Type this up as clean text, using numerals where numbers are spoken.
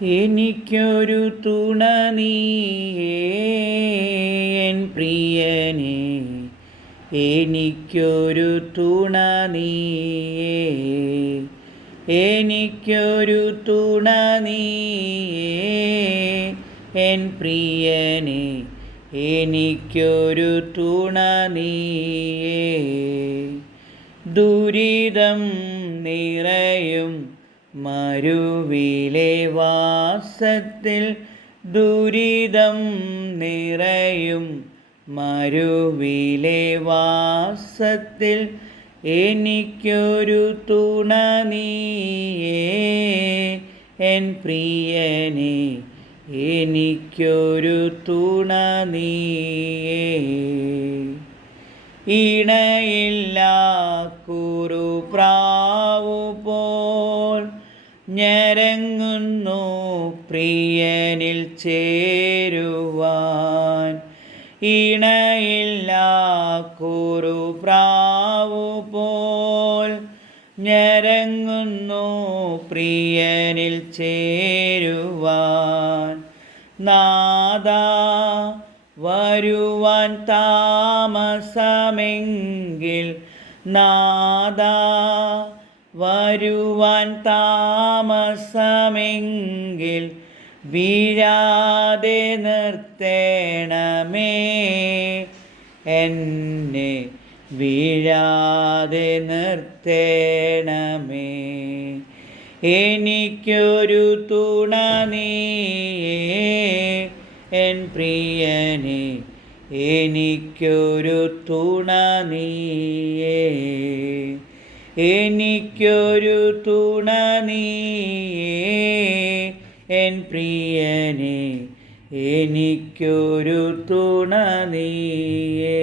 എനിക്കൊരു തുണ നീയേ എൻ പ്രിയനേ, എനിക്കൊരു തുണ നീയേ, എനിക്കൊരു തുണ നീയേ എൻ പ്രിയനേ, എനിക്കൊരു തുണ നീയേ. ദുരിതം നിറയും മരുവിലെ വാസത്തിൽ, ദുരിതം നിറയും മരുവിലെ വാസത്തിൽ, എനിക്കൊരു തുണ നീയേ എൻ പ്രിയനേ, എനിക്കൊരു തുണ നീയേ. ഇണയില്ലാ കുറുപ്രാവു പോൽ ഞരങ്ങുന്നു പ്രിയനിൽ ചേരുവാൻ. ഇണയില്ലാ കുറുപ്രാവു പോൽ ഞരങ്ങുന്നു പ്രിയനിൽ ചേരുവാൻ. നാഥാ, വരുവാൻ താമസമെങ്കിൽ, നാഥാ, വരുവാൻ താമസമെങ്കിൽ, വീഴാതെ നിർത്തേണമേ എന്നെ, വീഴാതെ നിർത്തേണമേ. എനിക്കൊരു തുണ നീയേ എൻ പ്രിയനേ, എനിക്കൊരു തുണ നീയേ, എനിക്കൊരു തുണ നീയേ എൻ പ്രിയനേ, എനിക്കൊരു തുണ നീയേ.